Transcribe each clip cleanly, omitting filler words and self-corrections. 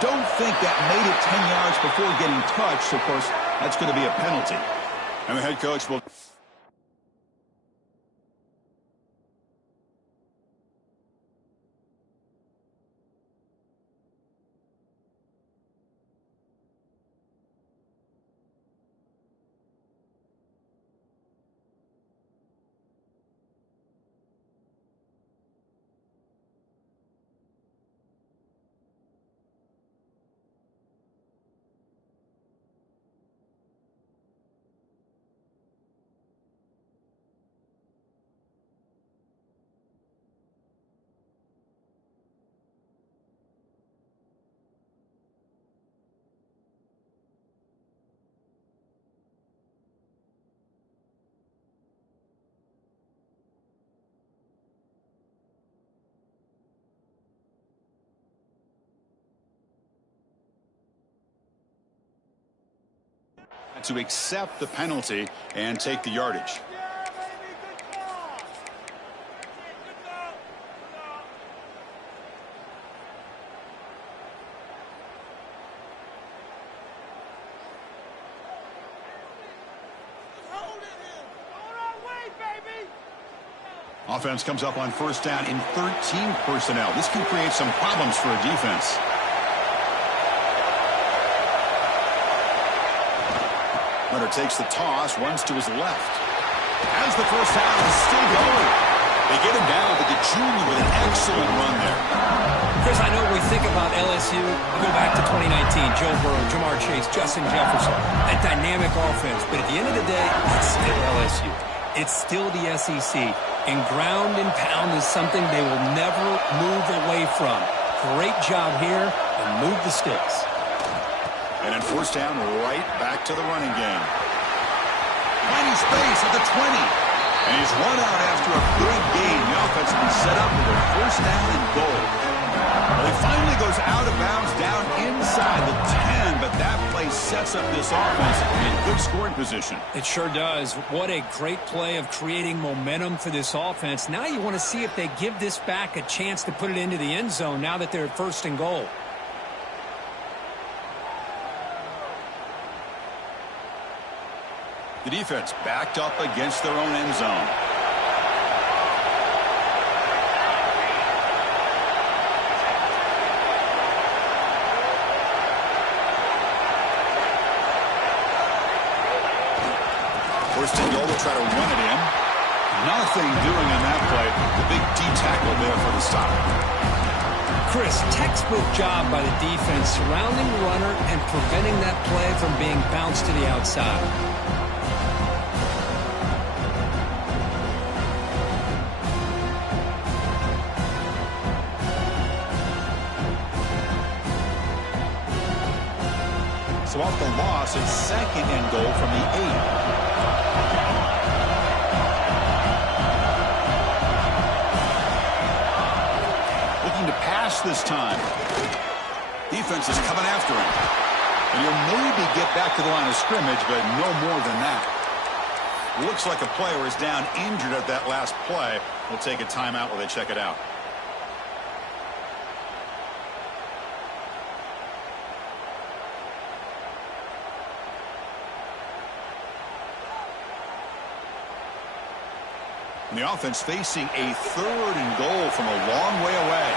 don't think that made it 10 yards before getting touched. Of course, that's going to be a penalty. And the head coach will... to accept the penalty and take the yardage. Offense comes up on first down in 13 personnel. This can create some problems for a defense. Runner takes the toss, runs to his left. Has the first down, is still going. They get him down, but the junior with an excellent run there. Chris, I know when we think about LSU, we go back to 2019, Joe Burrow, Jamar Chase, Justin Jefferson, that dynamic offense. But at the end of the day, it's still LSU. It's still the SEC. And ground and pound is something they will never move away from. Great job here, and move the sticks. And then first down, right back to the running game. Finding space at the 20. And he's run out after a good game. The offense will be set up with a first down and goal. Well, he finally goes out of bounds down inside the 10, but that play sets up this offense in good scoring position. It sure does. What a great play of creating momentum for this offense. Now you want to see if they give this back a chance to put it into the end zone now that they're first and goal. The defense backed up against their own end zone. First and goal, they'll try to run it in. Nothing doing on that play. The big D tackle there for the stop. Chris, textbook job by the defense surrounding the runner and preventing that play from being bounced to the outside. So off the loss, it's second and goal from the 8. Looking to pass this time. Defense is coming after him. And he'll maybe get back to the line of scrimmage, but no more than that. Looks like a player is down injured at that last play. We'll take a timeout while they check it out. And the offense facing a third and goal from a long way away.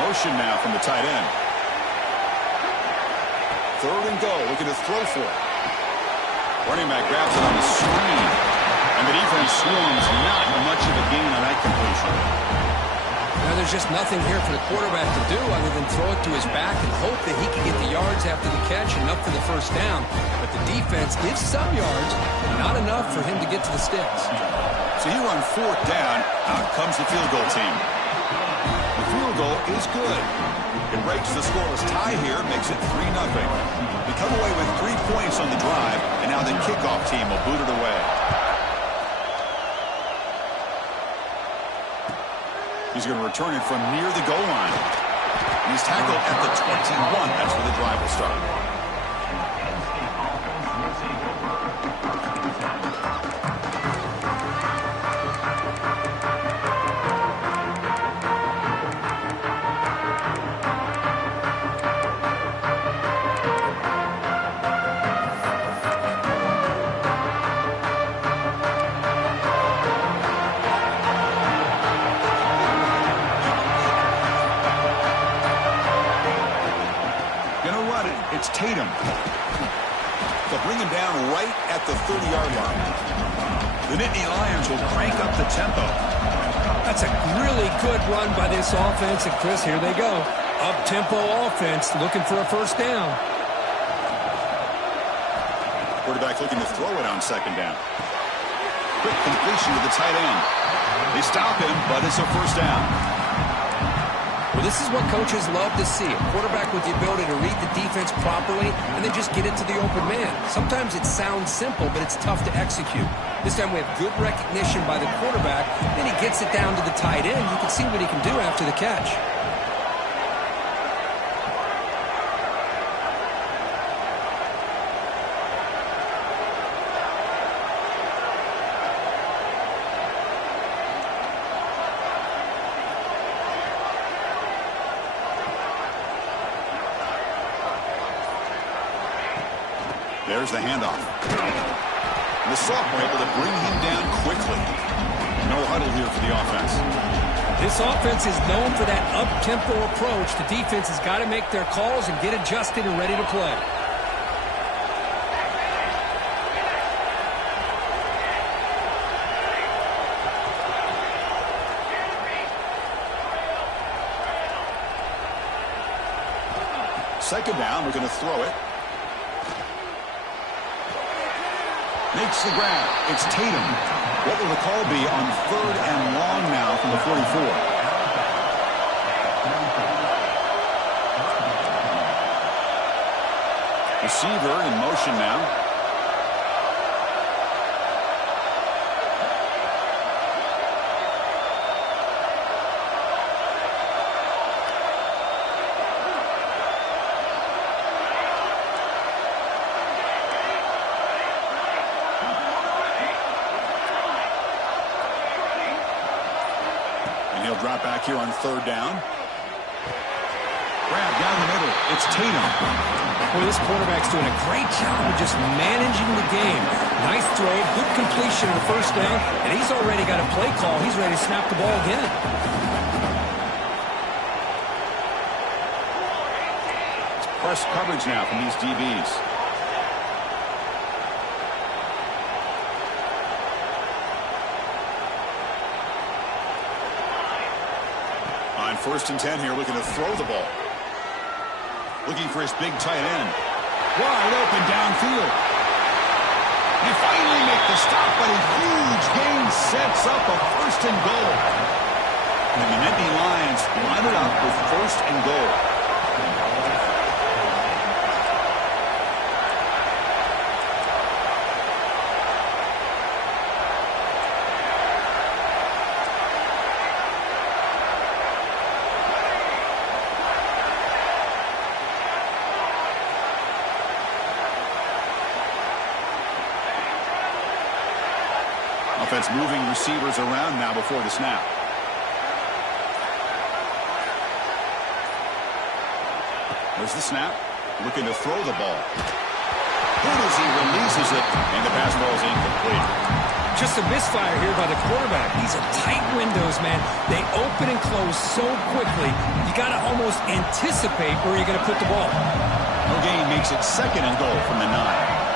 Motion now from the tight end. Third and goal, looking to throw for it. Running back grabs it on the screen. And the defense swarms, not much of a gain on that completion. Now there's just nothing here for the quarterback to do other than throw it to his back and hope that he can get the yards after the catch and up for the first down. But the defense gives some yards, but not enough for him to get to the sticks. So here on fourth down, out comes the field goal team. The field goal is good. It breaks the scoreless tie here, makes it 3-0. We come away with 3 points on the drive, and now the kickoff team will boot it away. He's going to return it from near the goal line. And he's tackled at the 21. That's where the drive will start. It's Tatum. They'll bring him down right at the 30-yard line. The Nittany Lions will crank up the tempo. That's a really good run by this offense. And, Chris, here they go. Up-tempo offense looking for a first down. Quarterback looking to throw it on second down. Quick completion to the tight end. They stop him, but it's a first down. Well, this is what coaches love to see. A quarterback with the ability to read the defense properly and then just get it to the open man. Sometimes it sounds simple, but it's tough to execute. This time we have good recognition by the quarterback. Then he gets it down to the tight end. You can see what he can do after the catch. There's the handoff. And the sophomore able to bring him down quickly. No huddle here for the offense. This offense is known for that up-tempo approach. The defense has got to make their calls and get adjusted and ready to play. Second down, we're going to throw it. Makes the grab. It's Tatum. What will the call be on third and long now from the 44? Receiver in motion now. Drop back here on third down. Grab down the middle. It's Tatum. Boy, this quarterback's doing a great job of just managing the game. Nice throw, good completion on the first down, and he's already got a play call. He's ready to snap the ball again. Press coverage now from these DBs. On 1st and 10 here, looking to throw the ball. Looking for his big tight end. Wide open downfield. They finally make the stop, but a huge gain sets up a 1st and goal. And the Nittany Lions line it up with 1st and goal. Offense moving receivers around now before the snap. There's the snap. Looking to throw the ball. Good as he releases it, and the pass ball is incomplete. Just a misfire here by the quarterback. These are tight windows, man. They open and close so quickly. You got to almost anticipate where you're going to put the ball. No gain makes it 2nd and goal from the 9.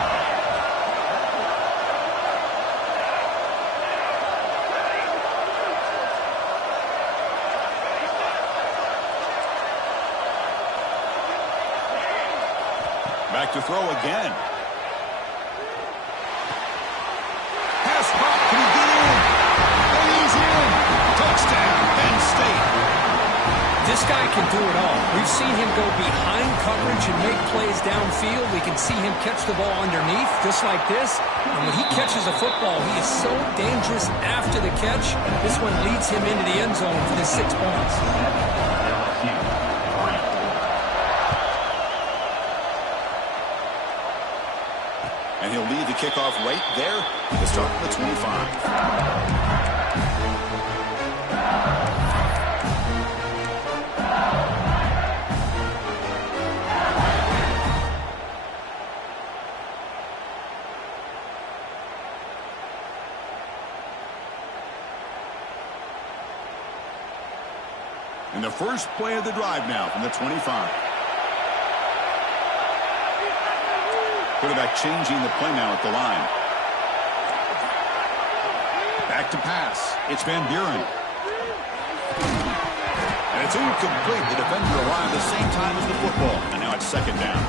Back to throw again. Pass pop. Can he get in? And he's in. Touchdown, Penn State. This guy can do it all. We've seen him go behind coverage and make plays downfield. We can see him catch the ball underneath, just like this. And when he catches a football, he is so dangerous after the catch. This one leads him into the end zone for the 6 points. And he'll lead the kickoff right there to start the 25. And the first play of the drive now from the 25. Quarterback changing the play now at the line. Back to pass. It's Van Buren. And it's incomplete. The defender arrived the same time as the football. And now it's second down.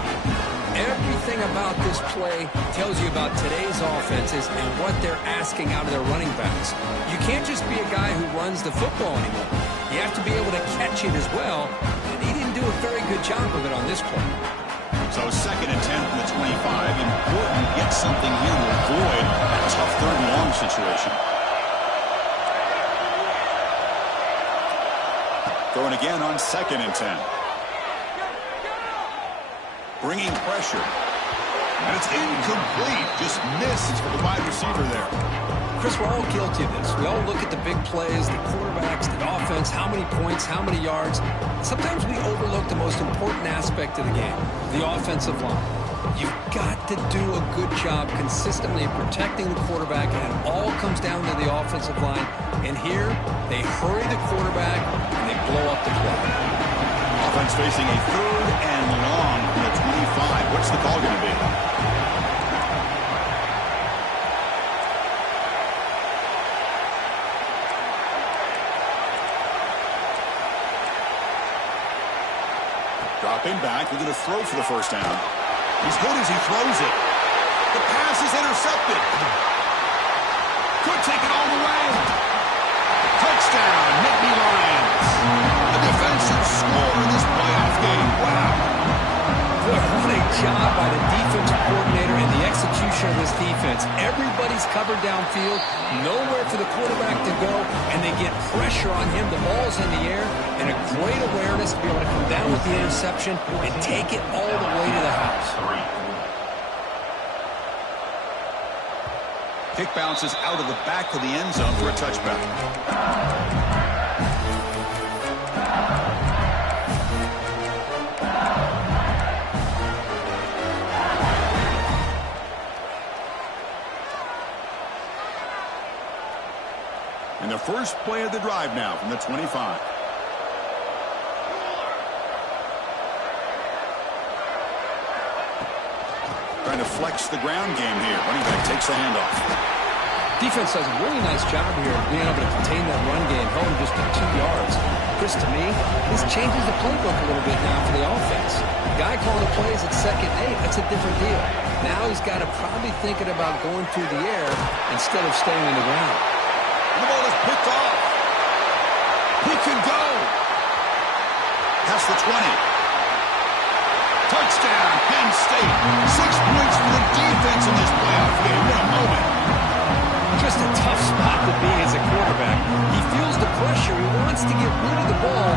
Everything about this play tells you about today's offenses and what they're asking out of their running backs. You can't just be a guy who runs the football anymore. You have to be able to catch it as well. And he didn't do a very good job of it on this play. So second and 10 from the 25. Important to get something here to avoid a tough third and long situation. Throwing again on second and 10. Bringing pressure. And it's incomplete. Just missed for the wide receiver there. Chris, we're all guilty of this. We all look at the big plays, the quarterbacks, the offense, how many points, how many yards. Sometimes we overlook the most important aspect of the game, the offensive line. You've got to do a good job consistently protecting the quarterback, and it all comes down to the offensive line. And here, they hurry the quarterback, and they blow up the play. Offense facing a third and long from the 25. What's the call going to be? Dropping back, we're going to throw for the first down. He's good as he throws it. The pass is intercepted. Could take it all the way. Touchdown, Nittany Lions. A defensive score in this playoff game. Wow. Boy, what a job by the defensive coordinator and the execution of this defense. Everybody's covered downfield, nowhere for the quarterback to go, and they get pressure on him. The ball's in the air, and a great awareness to be able to come down with the interception and take it all the way to the house. Kick bounces out of the back of the end zone for a touchback. And the first play of the drive now from the 25. Trying to flex the ground game here. Running back takes the handoff. Defense does a really nice job here of being able to contain that run game, held him just to 2 yards. Chris, to me, this changes the playbook a little bit now for the offense. The guy calling the plays at second and 8, that's a different deal. Now he's got to probably thinking about going through the air instead of staying on the ground. And the ball is picked off. He can go. Past the 20. Touchdown, Penn State. 6 points for the defense in this playoff game. What a moment. Just a tough spot to be as a quarterback. He feels the pressure. He wants to get rid of the ball.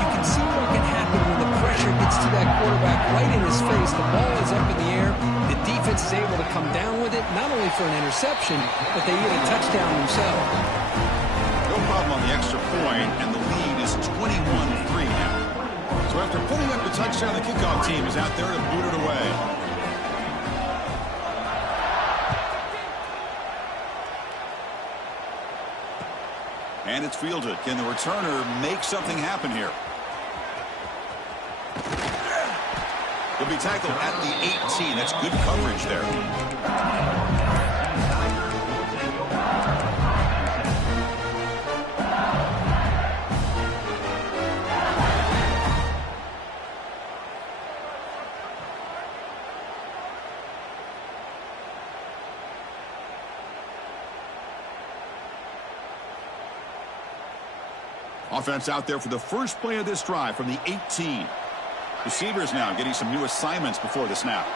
You can see what can happen when the pressure gets to that quarterback right in his face. The ball is up in the air. The defense is able to come down with it, not only for an interception, but they get a touchdown themselves. No problem on the extra point, and the lead is 21-3 now. So after putting up the touchdown, the kickoff team is out there to boot it away. And it's fielded. Can the returner make something happen here? He'll be tackled at the 18. That's good coverage there. Offense out there for the first play of this drive from the 18. Receivers now getting some new assignments before the snap.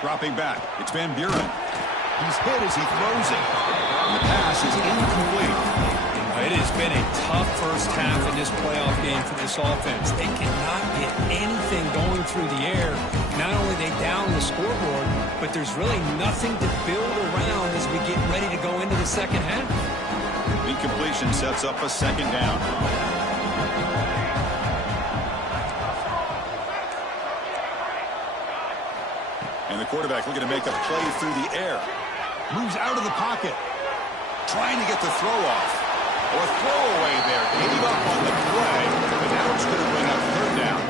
Dropping back. It's Van Buren. He's hit as he throws it. And the pass is incomplete. It has been a tough first half in this playoff game for this offense. They cannot get anything going through the air. Not only they down the scoreboard, but there's really nothing to build around as we get ready to go into the second half. Incompletion sets up a second down. And the quarterback looking to make a play through the air. Moves out of the pocket. Trying to get the throw off. Oh, a throwaway there. Gave up on the play. But now it's going to bring up third down.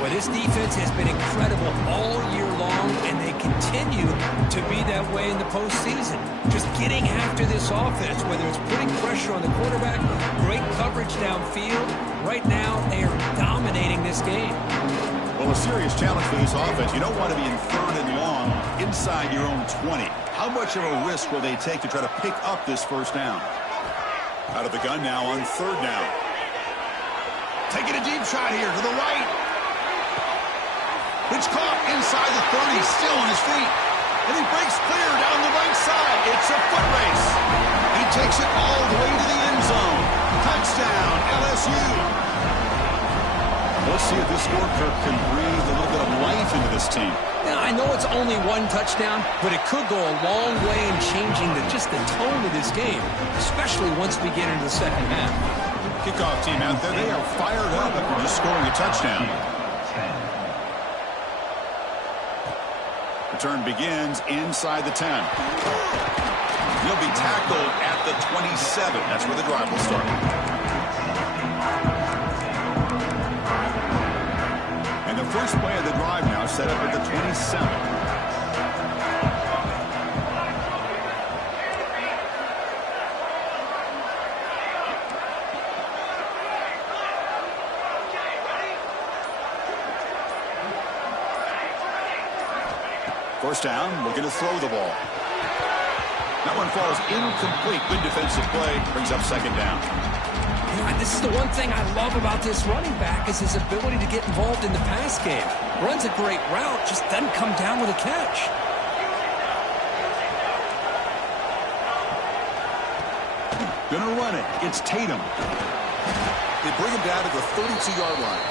Well, this defense has been incredible all year long, and they continue to be that way in the postseason. Just getting after this offense, whether it's putting pressure on the quarterback, great coverage downfield. Right now, they are dominating this game. Well, a serious challenge for this offense. You don't want to be in 3rd and long inside your own 20. How much of a risk will they take to try to pick up this first down? Out of the gun now on 3rd down. Taking a deep shot here to the right. It's caught inside the 30, still on his feet. And he breaks clear down the right side. It's a foot race. He takes it all the way to the end zone. Touchdown, LSU. Let's see if this scorecard can breathe a little bit of life into this team. Now, I know it's only 1 touchdown, but it could go a long way in changing just the tone of this game, especially once we get into the second half. Kickoff team out there, they are fired up after just scoring a touchdown. Return begins inside the 10. He'll be tackled at the 27. That's where the drive will start. And the first play of the drive now set up at the 27. First down, looking to throw the ball. That one falls incomplete. Good defensive play. Brings up second down. Yeah, this is the one thing I love about this running back is his ability to get involved in the pass game. Runs a great route, just doesn't come down with a catch. Gonna run it. It's Tatum. They bring him down to the 32-yard line.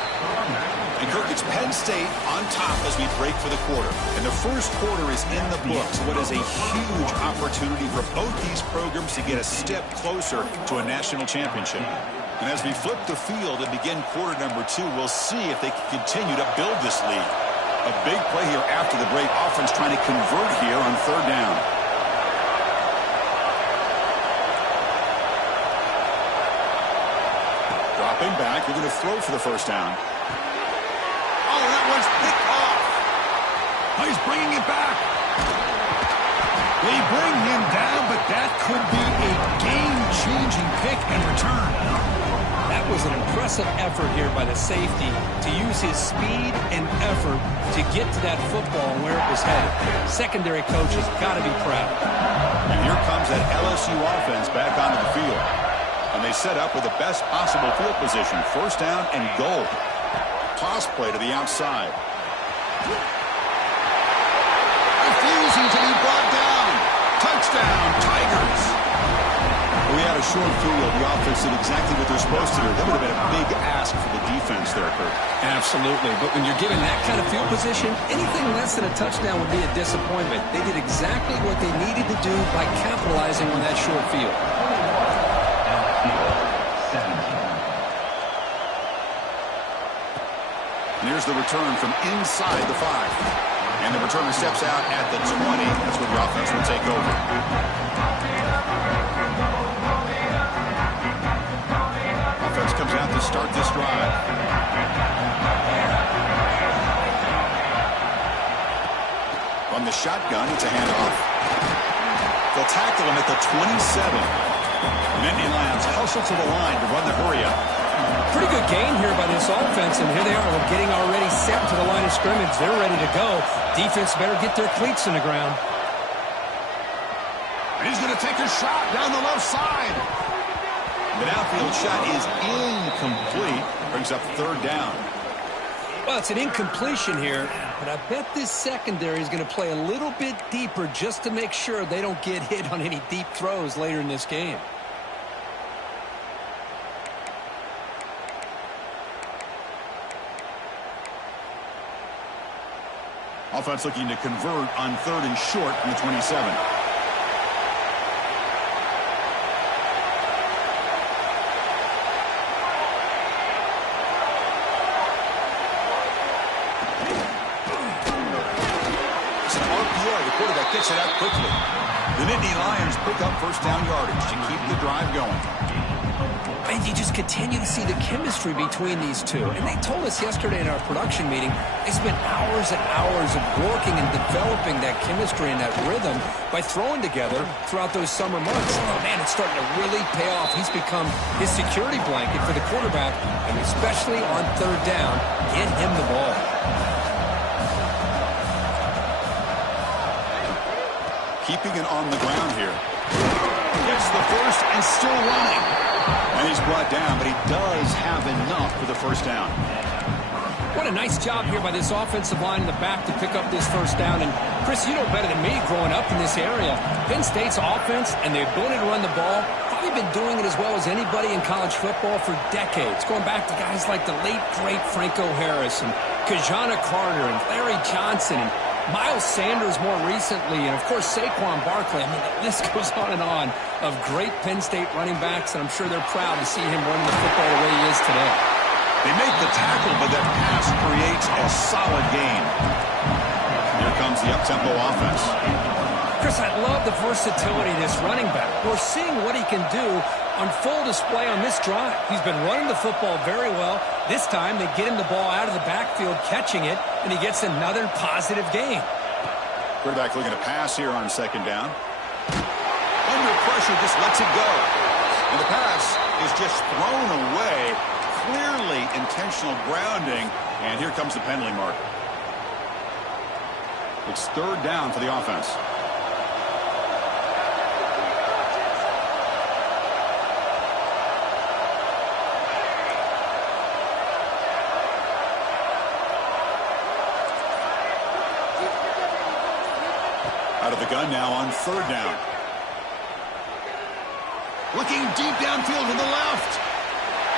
And Kirk, it's Penn State on top as we break for the quarter. And the first quarter is in the books. What is a huge opportunity for both these programs to get a step closer to a national championship. And as we flip the field and begin quarter number 2, we'll see if they can continue to build this lead. A big play here after the break. Offense trying to convert here on 3rd down. Dropping back. They're going to throw for the first down. Oh, that one's picked off. Oh, he's bringing it back. They bring him down, but that could be a game-changing pick and return. That was an impressive effort here by the safety to use his speed and effort to get to that football and where it was headed. Secondary coach has got to be proud. And here comes that LSU offense back onto the field. And they set up with the best possible field position. First down and goal. Toss play to the outside. Refusing to be brought down. Touchdown, Tigers. We had a short field. The offense did exactly what they're supposed to do. That would have been a big ask for the defense there, Kurt. Absolutely. But when you're given that kind of field position, anything less than a touchdown would be a disappointment. They did exactly what they needed to do by capitalizing on that short field. And here's the return from inside the 5. And the returner steps out at the 20. That's where the offense will take over. Offense comes out to start this drive. From the shotgun, it's a handoff. They'll tackle him at the 27. Nittany Lions hustle to the line to run the hurry-up. Pretty good gain here by this offense, and here they are getting already set to the line of scrimmage. They're ready to go. Defense better get their cleats in the ground. And he's going to take a shot down the left side. The downfield shot is incomplete. Brings up 3rd down. Well, it's an incompletion here, but I bet this secondary is going to play a little bit deeper just to make sure they don't get hit on any deep throws later in this game. Offense looking to convert on 3rd and short from the 27. It's an RPO. The quarterback gets it out quickly. The Nittany Lions pick up first down yardage to keep the drive going. And you just continue to see the chemistry between these two. And they told us yesterday in our production meeting, they spent hours and hours of working and developing that chemistry and that rhythm by throwing together throughout those summer months. Oh, man, it's starting to really pay off. He's become his security blanket for the quarterback, and especially on third down, get him the ball. Keeping it on the ground here. Gets the first and still running. And he's brought down, but he does have enough for the first down. What a nice job here by this offensive line in the back to pick up this first down. And, Chris, you know better than me growing up in this area. Penn State's offense and the ability to run the ball, probably been doing it as well as anybody in college football for decades, going back to guys like the late, great Franco Harris and Kajana Carter and Larry Johnson and Miles Sanders more recently, and, of course, Saquon Barkley. I mean, the list goes on and on of great Penn State running backs, and I'm sure they're proud to see him running the football the way he is today. They make the tackle, but that pass creates a solid gain. Here comes the up-tempo offense. Chris, I love the versatility of this running back. We're seeing what he can do on full display on this drive. He's been running the football very well. This time, they get him the ball out of the backfield, catching it, and he gets another positive gain. Quarterback looking to pass here on second down. Under pressure, just lets it go. And the pass is just thrown away. Clearly intentional grounding. And here comes the penalty mark. It's third down for the offense. Out of the gun now on third down. Looking deep downfield to the left.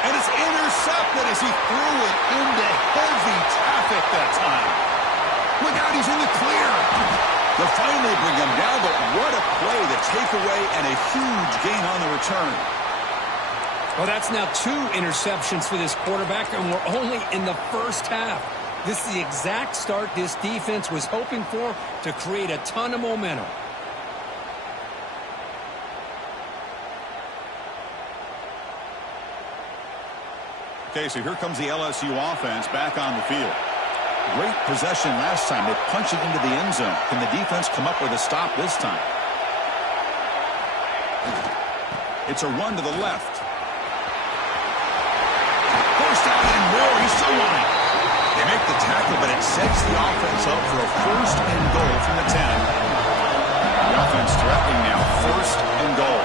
And it's intercepted as he threw it into heavy traffic that time. Look out, he's in the clear. They'll finally bring him down, but what a play, the takeaway, and a huge gain on the return. Well, that's now 2 interceptions for this quarterback, and we're only in the first half. This is the exact start this defense was hoping for to create a ton of momentum. Okay, so here comes the LSU offense back on the field. Great possession last time. They punch it into the end zone. Can the defense come up with a stop this time? It's a run to the left. First down and more. He's still running. They make the tackle, but it sets the offense up for a first and goal from the 10. The offense threatening now, first and goal.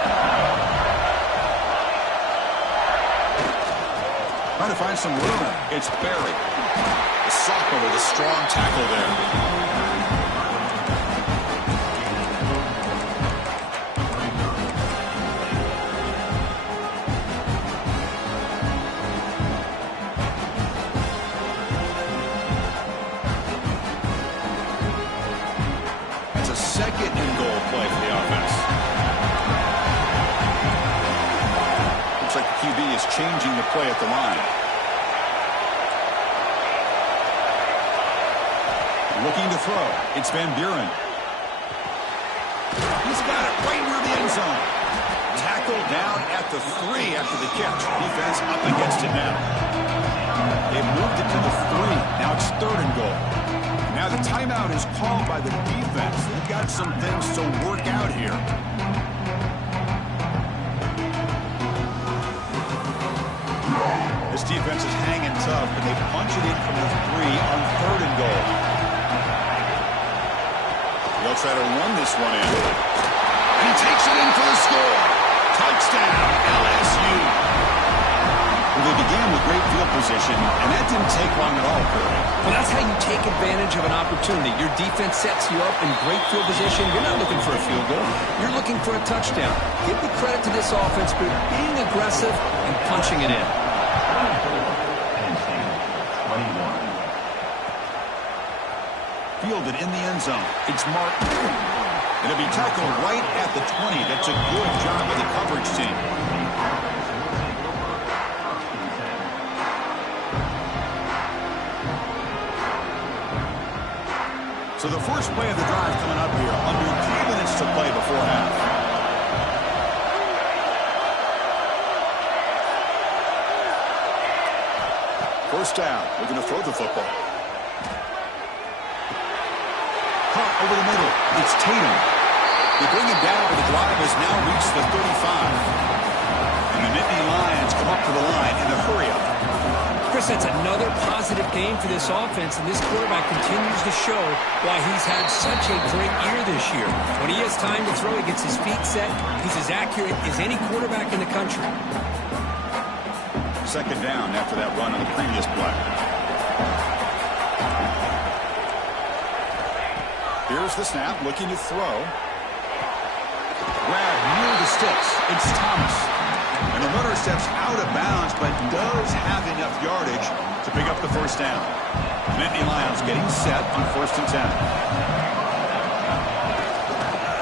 Trying to find some room. It's Barry. The sophomore with a strong tackle there. Second and goal play for the offense. Looks like the QB is changing the play at the line. Looking to throw. It's Van Buren. He's got it right near the end zone. Tackled down at the 3 after the catch. Defense up against it now. They've moved it to the 3. Now it's third and goal. Now the timeout is called by the defense. They've got some things to work out here. This defense is hanging tough, but they punch it in from the 3 on third and goal. They'll try to run this one in. And he takes it in for the score. Touchdown, LSU. Well, they began with great field position, and that didn't take long at all, Curry. Well, that's how you take advantage of an opportunity. Your defense sets you up in great field position. You're not looking for a field goal. You're looking for a touchdown. Give the credit to this offense for being aggressive and punching it in. Fielded in the end zone. It's Martin. It'll be tackled right at the 20. That's a good job of the coverage team. So the first play of the drive coming up here. Under 3 minutes to play before half. First down. We're going to throw the football. Caught over the middle. It's Tatum. They bring him down, but the drive has now reached the 35. And the Nittany Lions come up to the line in the hurry-up. Chris, that's another positive game for this offense, and this quarterback continues to show why he's had such a great year this year. When he has time to throw, he gets his feet set. He's as accurate as any quarterback in the country. Second down after that run on the previous play. Here's the snap, looking to throw. Grab near the sticks. It's Thomas. And the runner steps out of bounds, but does have enough yardage to pick up the first down. The Nittany Lions getting set on 1st and 10.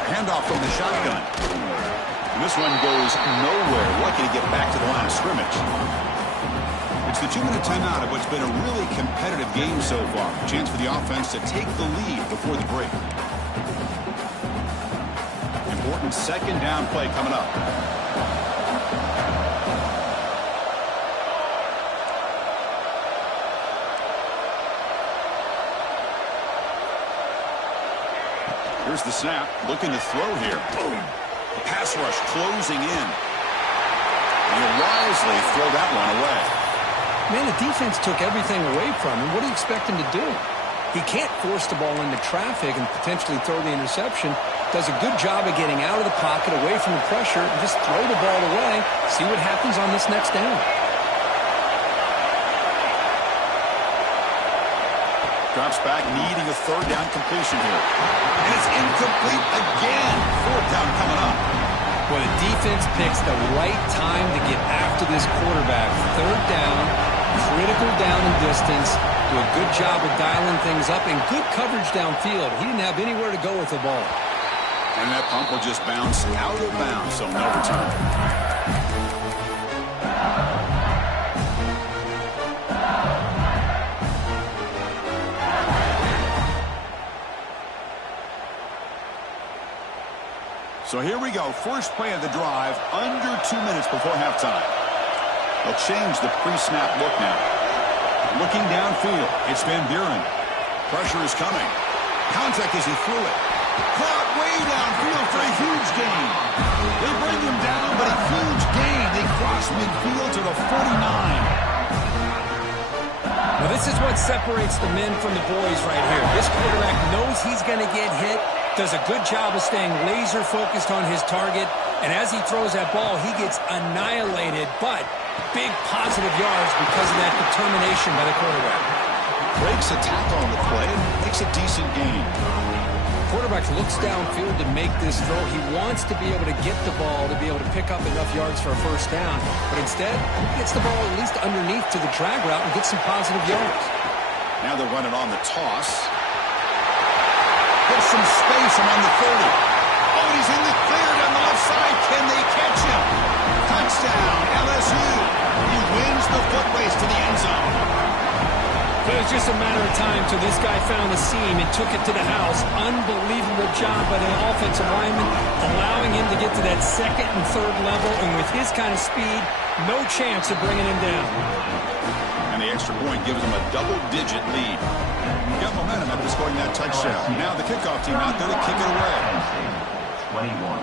Handoff from the shotgun. And this one goes nowhere. Lucky to get back to the line of scrimmage. It's the 2-minute timeout of what's been a really competitive game so far. A chance for the offense to take the lead before the break. Important second down play coming up. Here's the snap, looking to throw here. Boom. The pass rush closing in. And he'll wisely throw that one away. Man, the defense took everything away from him. What do you expect him to do? He can't force the ball into traffic and potentially throw the interception. Does a good job of getting out of the pocket, away from the pressure, and just throw the ball away. See what happens on this next down. Drops back, needing a third down completion here. And it's incomplete again. Fourth down coming up. Well, the defense picks the right time to get after this quarterback. Third down, critical down and distance. Do a good job of dialing things up and good coverage downfield. He didn't have anywhere to go with the ball. And that pump will just bounce out of bounds, so no return. So here we go. First play of the drive, under 2 minutes before halftime. They'll change the pre-snap look now. Looking downfield, it's Van Buren. Pressure is coming. Contact as he threw it. Caught way downfield for a huge gain. They bring him down, but a huge gain. They cross midfield to the 49. Well, this is what separates the men from the boys right here. This quarterback knows he's going to get hit, does a good job of staying laser focused on his target, and as he throws that ball, he gets annihilated, but big positive yards because of that determination by the quarterback. Breaks a tackle on the play and makes a decent gain. Quarterback looks downfield to make this throw. He wants to be able to get the ball to be able to pick up enough yards for a first down, but instead, he gets the ball at least underneath to the drag route and gets some positive yards. Now they're running on the toss. Gets some space around the 30. Oh, he's in the clear down the left side. Can they catch him? Touchdown, LSU. He wins the foot race to the end zone. But it was just a matter of time till this guy found the seam and took it to the house. Unbelievable job by the offensive lineman, allowing him to get to that second and third level, and with his kind of speed, no chance of bringing him down. And the extra point gives them a double-digit lead. Got momentum after scoring that touchdown. Now the kickoff team out there to kick it away. 21.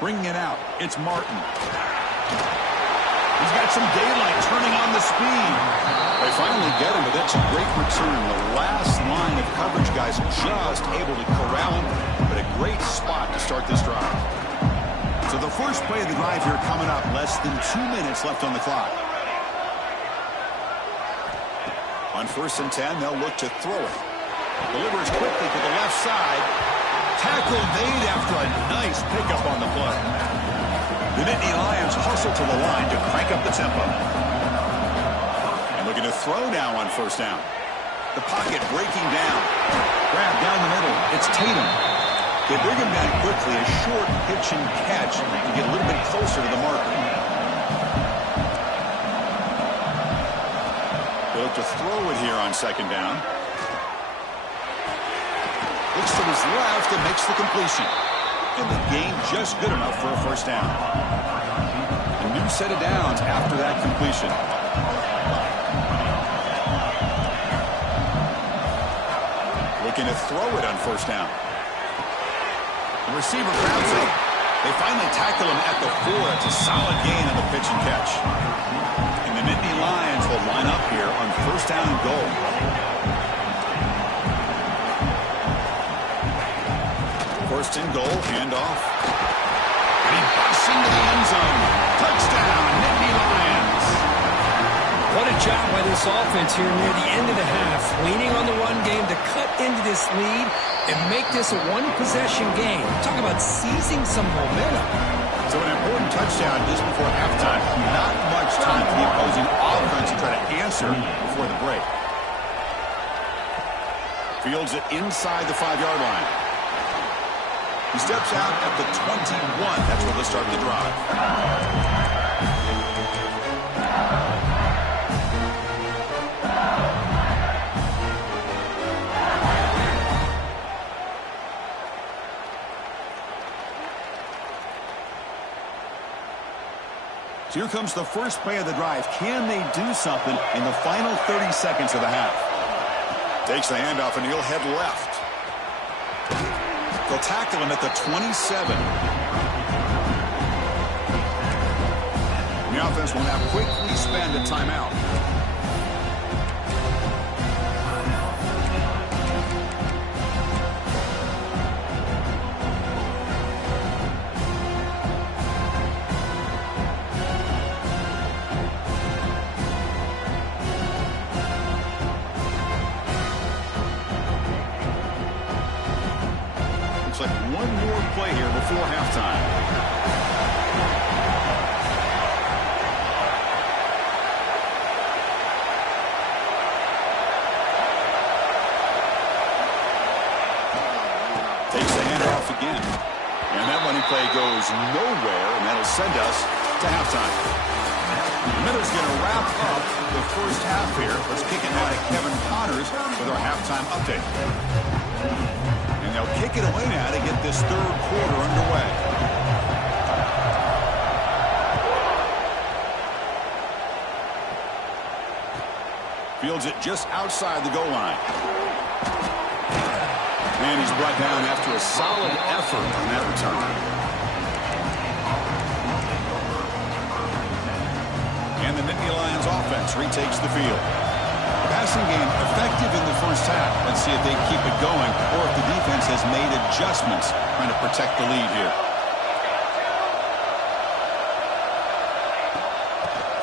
Bringing it out, it's Martin. He's got some daylight turning on the speed. They finally get him, but that's a great return. The last line of coverage guys just able to corral him, but a great spot to start this drive. So the first play of the drive here coming up, less than 2 minutes left on the clock. On 1st and 10, they'll look to throw it. Delivers quickly to the left side. Tackle made after a nice pickup on the play. The Nittany Lions hustle to the line to crank up the tempo. And looking to throw now on 1st down. The pocket breaking down. Grab down the middle. It's Tatum. They bring him down quickly. A short pitch and catch to get a little bit closer to the marker. They look to throw it here on 2nd down. Looks to his left and makes the completion. And the gain just good enough for a 1st down. A new set of downs after that completion. Looking to throw it on first down. The receiver grabs it. They finally tackle him at the 4. It's a solid gain on the pitch and catch. And the Nittany Lions will line up here on first down and goal. First and goal, handoff. And he busts into the end zone. Touchdown, Nittany Lions. What a job by this offense here near the end of the half. Leaning on the run game to cut into this lead and make this a one-possession game. Talk about seizing some momentum. So an important touchdown just before halftime. Not much time for the opposing offense to try to answer before the break. Fields it inside the 5-yard line. He steps out at the 21. That's where they'll start the drive. So here comes the first play of the drive. Can they do something in the final 30 seconds of the half? Takes the handoff and he'll head left. They'll tackle him at the 27. The offense will now quickly spend a timeout. Looks like one more play here before halftime. Takes the handoff again. And that running play goes nowhere, and that'll send us to halftime. Miller's going to wrap up the first half here. Let's kick it now to Kevin Connors with our halftime update. And they'll kick it away now to get this third quarter underway. Fields it just outside the goal line. And he's brought down after a solid effort on that return. And the Nittany Lions offense retakes the field. Passing game effective in the first half. Let's see if they keep it going or if the defense has made adjustments trying to protect the lead here.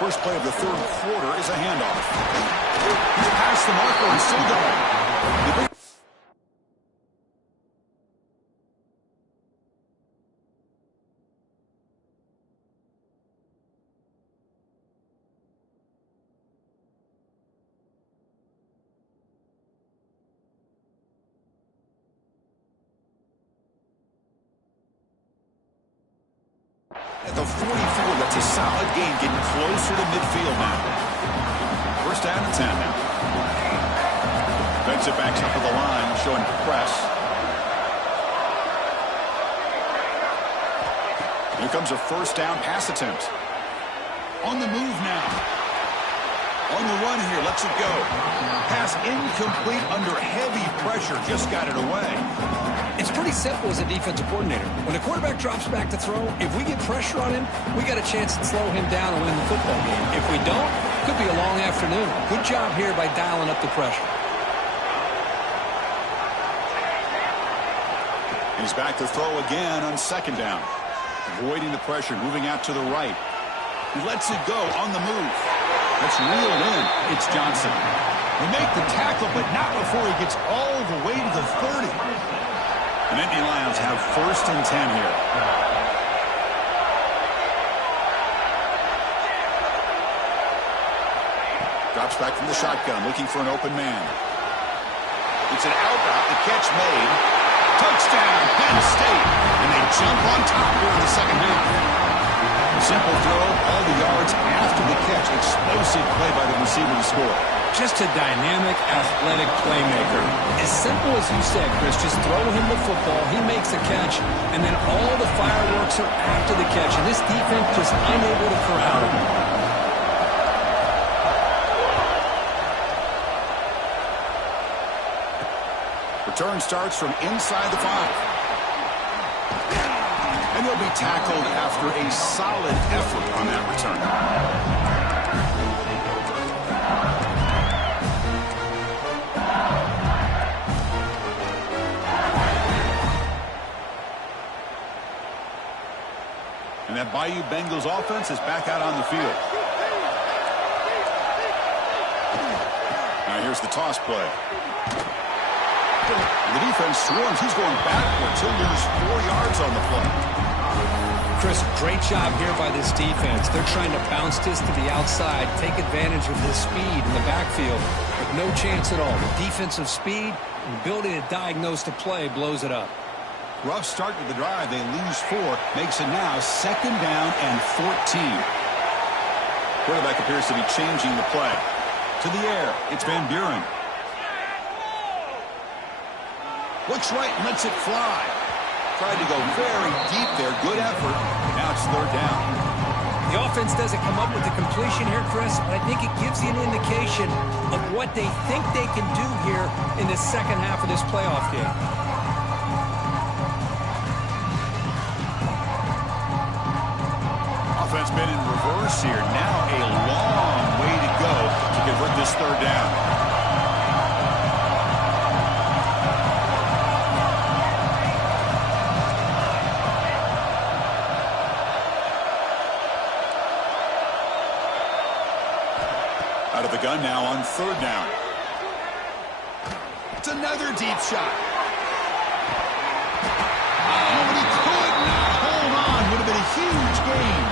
First play of the third quarter is a handoff. He's past the marker and still going. At the 44, that's a solid gain, getting closer to midfield now. First down and 10 now. Defensive backs up at the line, showing press. Here comes a first down pass attempt. On the move now. On the run here, lets it go. Pass incomplete under heavy pressure, just got it away. It's pretty simple as a defensive coordinator. When the quarterback drops back to throw, if we get pressure on him, we got a chance to slow him down and win the football game. If we don't, it could be a long afternoon. Good job here by dialing up the pressure. He's back to throw again on second down. Avoiding the pressure, moving out to the right. He lets it go on the move. That's reeled in. It's Johnson. They make the tackle, but not before he gets all the way to the 30. The Nittany Lions have first and 10 here. Drops back from the shotgun, looking for an open man. It's an out route, the catch made. Touchdown, Penn State. And they jump on top here in the second half. Simple throw, all the yards after the catch. Explosive play by the receiver to score. Just a dynamic, athletic playmaker. As simple as you said, Chris, just throw him the football, he makes the catch, and then all the fireworks are after the catch. And this defense just unable to corral him. Return starts from inside the 5. And he'll be tackled after a solid effort on that return. And that Bayou Bengals offense is back out on the field. Now here's the toss play. And the defense swarms. He's going backwards. He'll lose 4 yards on the play. Chris, great job here by this defense. They're trying to bounce this to the outside, take advantage of his speed in the backfield, but no chance at all. The defensive speed and ability to diagnose the play blows it up. Rough start to the drive. They lose 4. Makes it now 2nd down and 14. Quarterback appears to be changing the play. To the air. It's Van Buren. Looks right and lets it fly. Tried to go very deep there. Good effort. Now it's 3rd down. The offense doesn't come up with the completion here, Chris, but I think it gives you an indication of what they think they can do here in the second half of this playoff game. Offense been in reverse here. Now a long way to go to convert this 3rd down. Out of the gun now on 3rd down. It's another deep shot. Oh, but he could not hold on. Would have been a huge gain.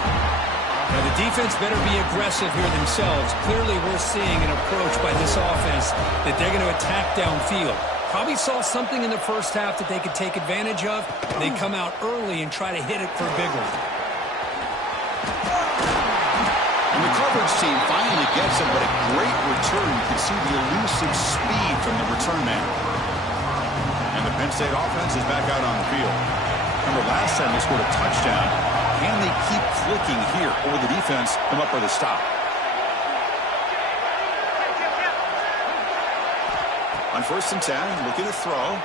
Now, the defense better be aggressive here themselves. Clearly, we're seeing an approach by this offense that they're going to attack downfield. Probably saw something in the first half that they could take advantage of. They come out early and try to hit it for a big one. And the coverage team finally gets him, but a great return. You can see the elusive speed from the return man. And the Penn State offense is back out on the field. Remember last time they scored a touchdown. Can they keep clicking here, or will the defense come up with a stop? On 1st and 10, looking to throw.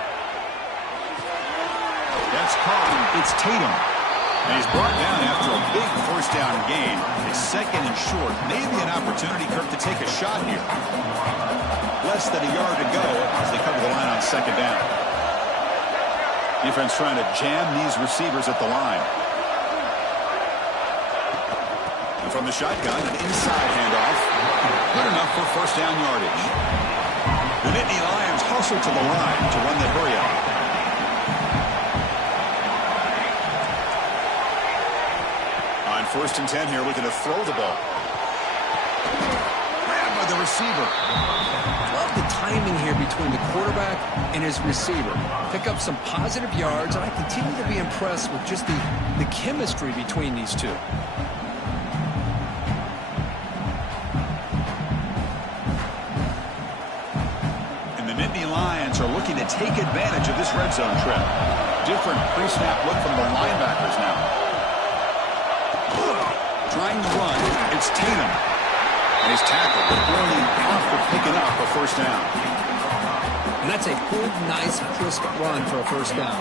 That's caught. It's Tatum. And he's brought down after a big 1st down gain. It's 2nd and short. Maybe an opportunity, Kirk, to take a shot here. Less than a yard to go as they cover the line on 2nd down. Defense trying to jam these receivers at the line. And from the shotgun, an inside handoff. Good enough for 1st down yardage. The Nittany Lions hustle to the line to run that hurry out. On 1st and 10 here, looking to throw the ball. Grabbed by the receiver. Love the timing here between the quarterback and his receiver. Pick up some positive yards, and I continue to be impressed with just the chemistry between these two. And the Nittany Lions are looking to take advantage of this red zone trip. Different pre-snap look from the linebackers now. Trying to run, it's Tatum. And he's tackled, but only after picking up a 1st down. And that's a good, nice, crisp run for a 1st down.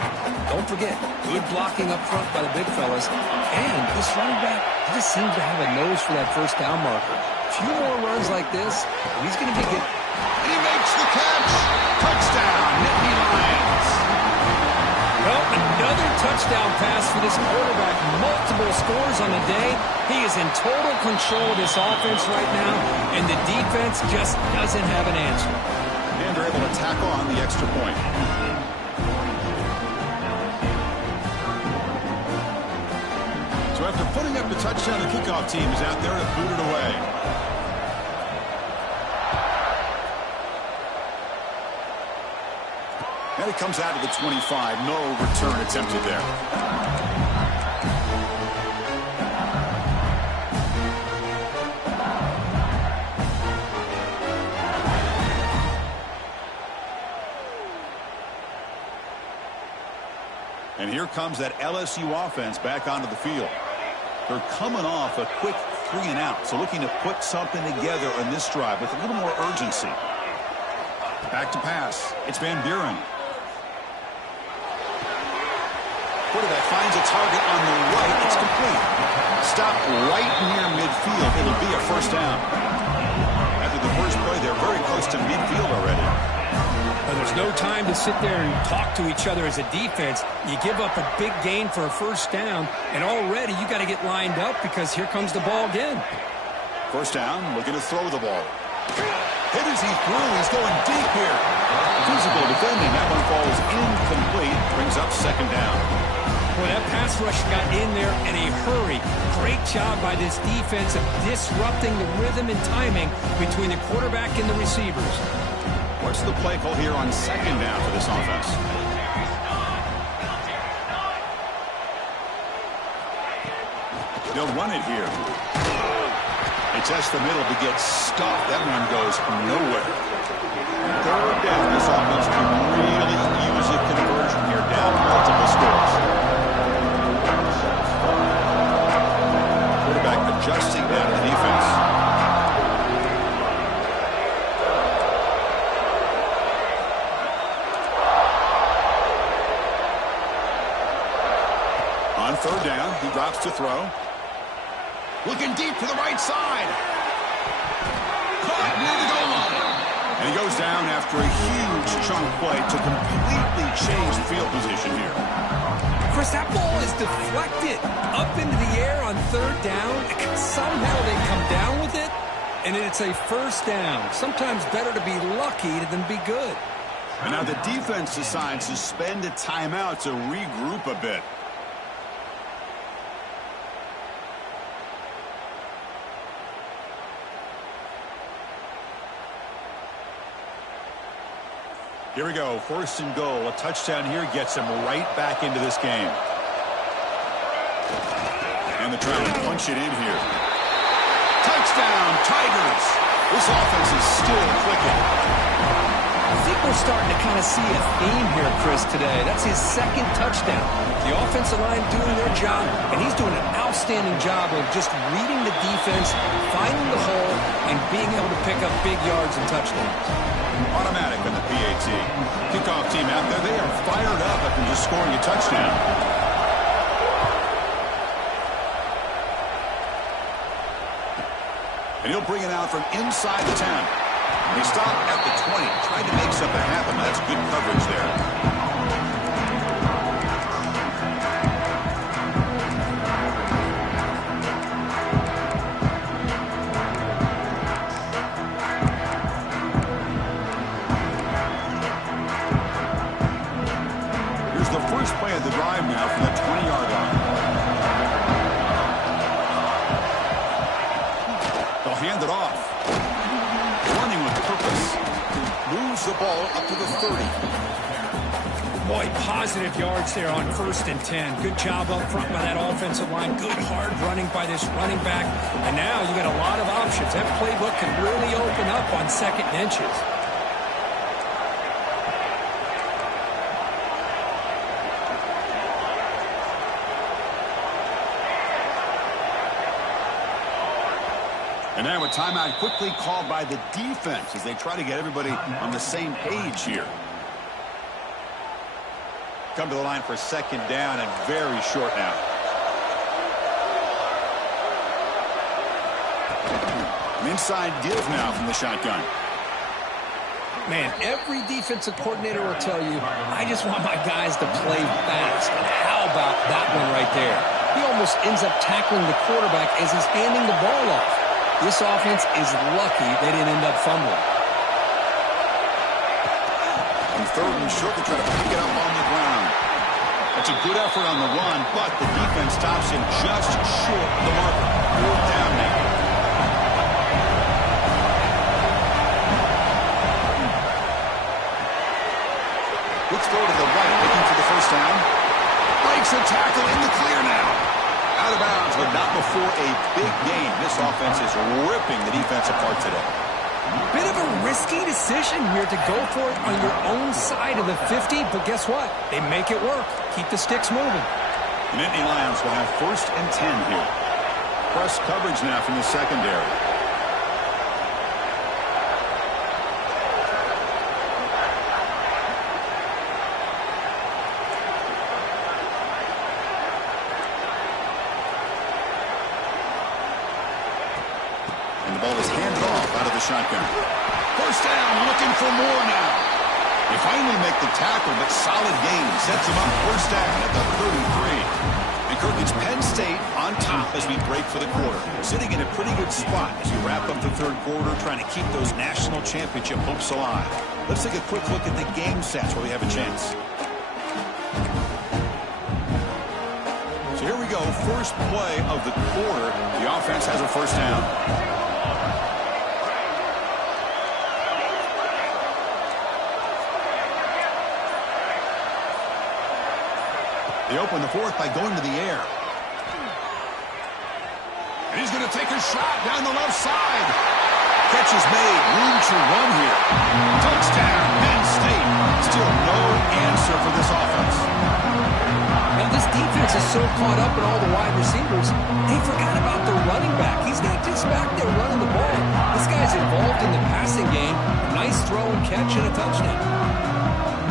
Don't forget, good blocking up front by the big fellas. And this running back, he just seems to have a nose for that 1st down marker. A few more runs like this, and he's going to be good. He makes the catch. Touchdown, Nittany Lions. Well, another touchdown pass for this quarterback. Multiple scores on the day. He is in total control of this offense right now, and the defense just doesn't have an answer. And they're able to tackle on the extra point. So after putting up the touchdown, the kickoff team is out there to boot it away. And it comes out of the 25. No return attempted there. And here comes that LSU offense back onto the field. They're coming off a quick 3-and-out, so looking to put something together on this drive with a little more urgency. Back to pass. It's Van Buren. Quarterback finds a target on the right. It's complete. Stop right near midfield. It'll be a first down. After the first play, they're very close to midfield already. Well, there's no time to sit there and talk to each other as a defense. You give up a big gain for a first down, and already you got to get lined up because here comes the ball again. First down, looking to throw the ball. Hit as he threw. He's going deep here. Physical defending. That one falls incomplete. Brings up second down. Well, that pass rush got in there in a hurry. Great job by this defense of disrupting the rhythm and timing between the quarterback and the receivers. What's the play call here on second down for this offense? They'll run it here. They test the middle to get stuffed. That one goes nowhere. Third down. This offense can really use a conversion here. Down multiple scores. Quarterback adjusting down to the defense. On third down, he drops to throw. Looking deep to the right side. Caught near the goal line. And he goes down after a huge chunk play to completely change field position here. Chris, that ball is deflected up into the air on third down. Somehow they come down with it, and it's a first down. Sometimes better to be lucky than be good. And now the defense decides to spend a timeout to regroup a bit. Here we go, first and goal. A touchdown here gets him right back into this game. And they're trying to punch it in here. Touchdown, Tigers! This offense is still clicking. I think we're starting to kind of see a theme here, Chris, today. That's his second touchdown. The offensive line doing their job, and he's doing an outstanding job of just reading the defense, finding the hole, and being able to pick up big yards and touchdowns. Automatic on the PAT. Kickoff team out there. They are fired up after just scoring a touchdown. And he'll bring it out from inside the 10. They stop at the 20, trying to make something happen. That's good coverage there. Play of the drive now from the 20-yard line. They'll hand it off. Running with purpose. Moves the ball up to the 30. Boy, positive yards there on 1st and 10. Good job up front by that offensive line. Good hard running by this running back. And now you got a lot of options. That playbook can really open up on second and inches. And now a timeout quickly called by the defense as they try to get everybody on the same page here. Come to the line for second down and very short now. An inside give now from the shotgun. Man, every defensive coordinator will tell you, I just want my guys to play fast. And how about that one right there? He almost ends up tackling the quarterback as he's handing the ball off. This offense is lucky they didn't end up fumbling. And third and short, they try to pick it up on the ground. That's a good effort on the run, but the defense stops him just short of the marker. Fourth down now. Let's go to the right, looking for the first down. Breaks a tackle in the clear now. Out of bounds, but not before a big gain. This offense is ripping the defense apart today. Bit of a risky decision here to go for it on your own side of the 50, but guess what? They make it work. Keep the sticks moving. The Nittany Lions will have 1st and 10 here. Press coverage now from the secondary. And the ball is handed off out of the shotgun. 1st down, looking for more now. They finally make the tackle, but solid gain sets them up 1st down at the 33. And Kirk, it's Penn State on top as we break for the quarter. Sitting in a pretty good spot as we wrap up the 3rd quarter, trying to keep those national championship hopes alive. Let's take a quick look at the game stats where we have a chance. So here we go, first play of the quarter. The offense has a 1st down. They open the 4th by going to the air. And he's going to take a shot down the left side. Catch is made. Room to run here. Touchdown, Penn State. Still no answer for this offense. Now this defense is so caught up in all the wide receivers, they forgot about the running back. He's not just back there running the ball. This guy's involved in the passing game. Nice throw and catch and a touchdown.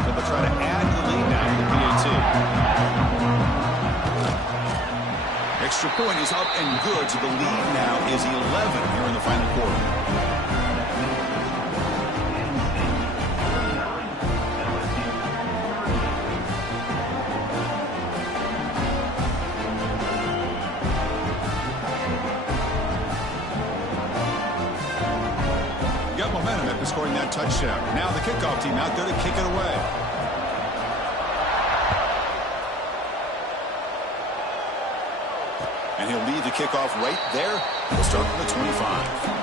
So they'll try to add the lead now to the PAT. Extra point is up and good, so the lead now is 11 here in the final quarter. Got momentum after scoring that touchdown. Now the kickoff team out there to kick it away. And he'll lead the kickoff right there. We'll start from the 25.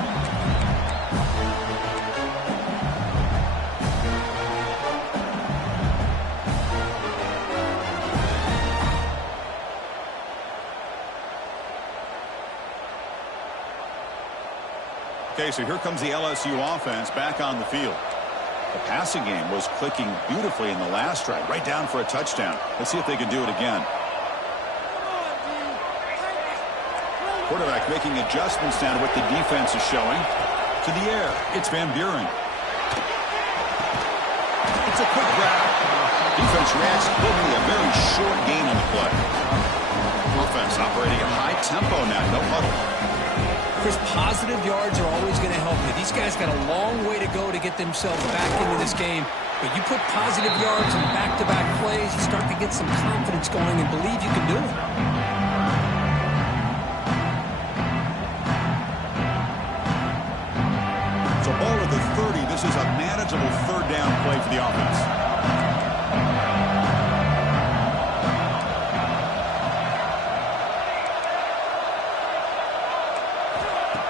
Okay, so here comes the LSU offense back on the field. The passing game was clicking beautifully in the last drive, right down for a touchdown. Let's see if they can do it again. Quarterback making adjustments now to what the defense is showing. To the air, it's Van Buren. It's a quick grab. Defense reacts quickly, a very short gain on the play. Offense operating at high tempo now, no huddle. Chris, positive yards are always going to help you. These guys got a long way to go to get themselves back into this game. But you put positive yards in back-to-back plays, you start to get some confidence going and believe you can do it. So ball at the 30. This is a manageable 3rd down play for the offense.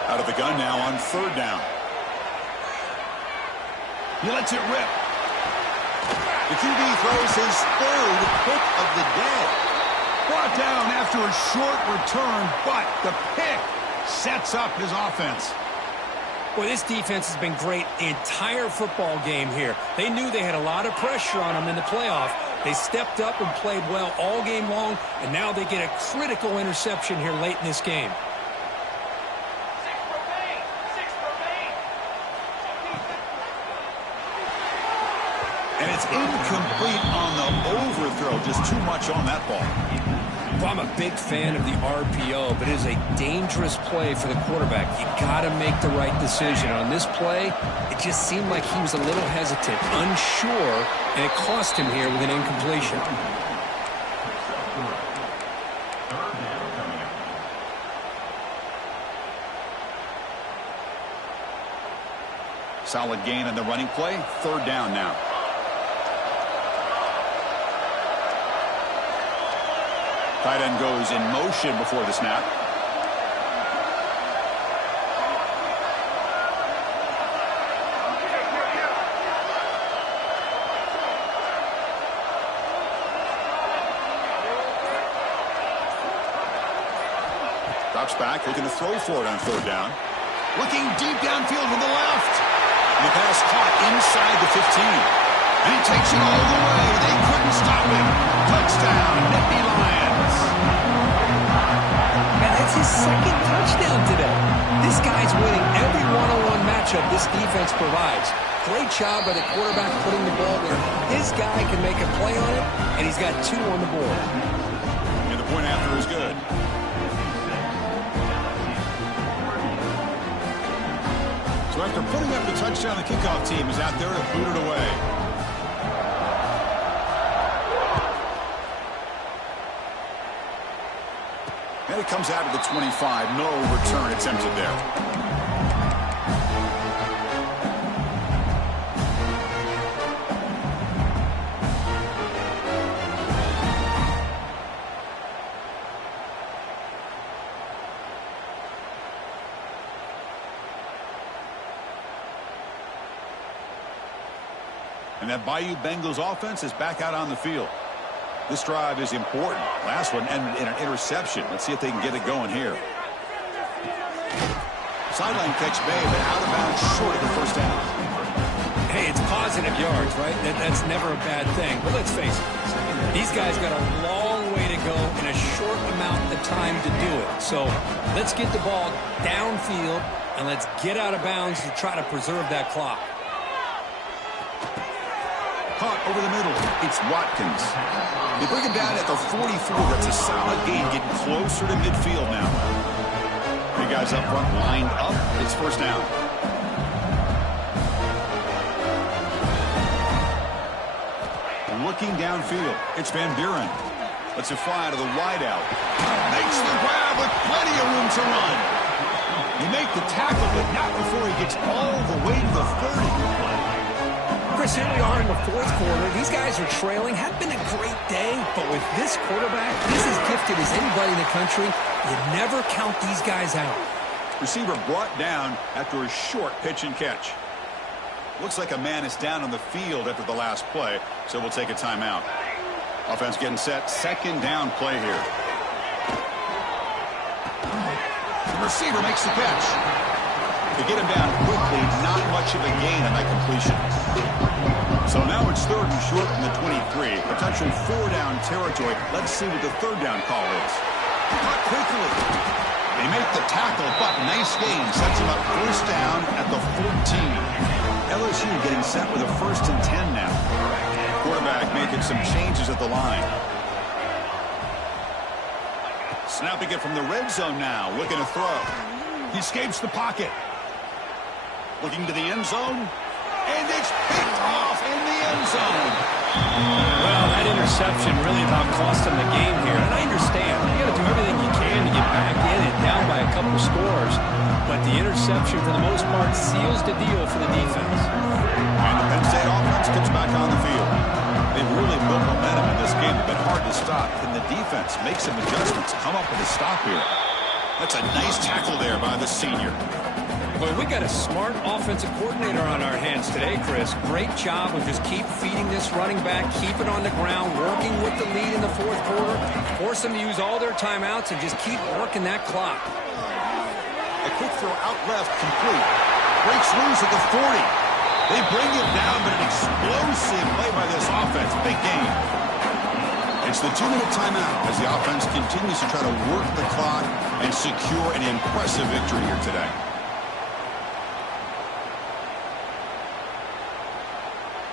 Out of the gun now on 3rd down. He lets it rip. The QB throws his 3rd pick of the day. Brought down after a short return, but the pick sets up his offense. Boy, this defense has been great the entire football game here. They knew they had a lot of pressure on them in the playoff. They stepped up and played well all game long, and now they get a critical interception here late in this game. And it's incomplete on the overthrow. Just too much on that ball. Well, I'm a big fan of the RPO, but it is a dangerous play for the quarterback. You got to make the right decision. On this play, it just seemed like he was a little hesitant, unsure, and it cost him here with an incompletion. Solid gain on the running play. 3rd down now. Tight end goes in motion before the snap. Drops back, looking to throw for it on 3rd down. Looking deep downfield to the left. The pass caught inside the 15. And he takes it all the way. They couldn't stop him. Touchdown, Nittany Lions. Man, that's his second touchdown today. This guy's winning every one-on-one matchup this defense provides. Great job by the quarterback putting the ball where his guy can make a play on it, and he's got 2 on the board. And the point after is good. So after putting up the touchdown, the kickoff team is out there to boot it away. And it comes out of the 25. No return attempted there. And that Bayou Bengals offense is back out on the field. This drive is important. Last one ended in an interception. Let's see if they can get it going here. Sideline catch made, but out of bounds short of the first down. Hey, it's positive yards, right? That's never a bad thing. But let's face it, these guys got a long way to go in a short amount of time to do it. So let's get the ball downfield, and let's get out of bounds to try to preserve that clock. Caught over the middle. It's Watkins. They bring him down at the 44. That's a solid gain, getting closer to midfield now. Three guys up front lined up. It's first down. Looking downfield. It's Van Buren. Lets it fly to the wideout. Makes the grab with plenty of room to run. You make the tackle, but not before he gets all the way to the 30. Chris, here we are in the fourth quarter. These guys are trailing. Had been a great day, but with this quarterback, he's as gifted as anybody in the country. You never count these guys out. Receiver brought down after a short pitch and catch. Looks like a man is down on the field after the last play, so we'll take a timeout. Offense getting set. Second down play here. The receiver makes the catch. To get him down quickly, not much of a gain on that completion. So now it's third and short from the 23. Potential 4-down territory. Let's see what the third down call is. Cut quickly. They make the tackle, but nice gain. Sets him up first down at the 14. LSU getting set with a 1st and 10 now. Quarterback making some changes at the line. Snapping it from the red zone now. Looking to throw. He escapes the pocket. Looking to the end zone. And it's picked off in the end zone. Well, that interception really about cost him the game here. And I understand. You got to do everything you can to get back in and down by a couple scores. But the interception, for the most part, seals the deal for the defense. And the Penn State offense gets back on the field. They've really built momentum in this game. It's been hard to stop. And the defense makes some adjustments. Come up with a stop here. That's a nice tackle there by the senior. Well, we got a smart offensive coordinator on our hands today, Chris. Great job of just keep feeding this running back, keep it on the ground, working with the lead in the fourth quarter, force them to use all their timeouts, and just keep working that clock. A quick throw out left, complete. Breaks loose at the 40. They bring him down, but an explosive play by this offense. Big game. It's the 2-minute timeout as the offense continues to try to work the clock and secure an impressive victory here today.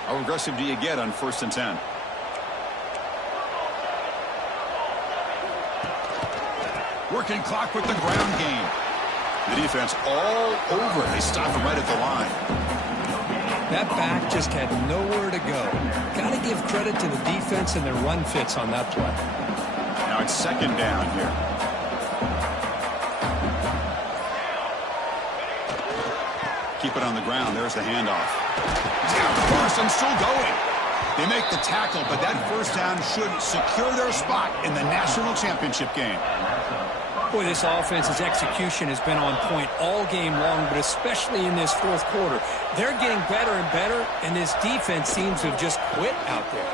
How aggressive do you get on 1st and 10? Working clock with the ground game. The defense all over. They stop him right at the line. That back just had nowhere to go. Got to give credit to the defense and their run fits on that play. Now it's second down here. Keep it on the ground. There's the handoff. Down first and still going. They make the tackle, but that first down should secure their spot in the national championship game. Boy, this offense's execution has been on point all game long, but especially in this fourth quarter. They're getting better and better, and this defense seems to have just quit out there.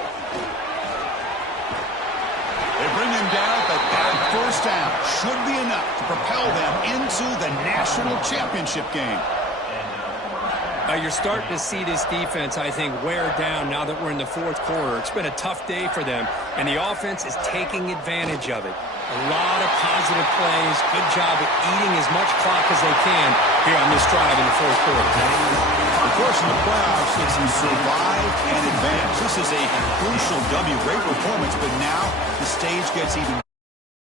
They bring him down, but that first down should be enough to propel them into the national championship game. You're starting to see this defense, I think, wear down now that we're in the fourth quarter. It's been a tough day for them, and the offense is taking advantage of it. A lot of positive plays. Good job at eating as much clock as they can here on this drive in the fourth quarter. Of course, in the playoffs, it's survive and advance. This is a crucial W. Great performance, but now the stage gets even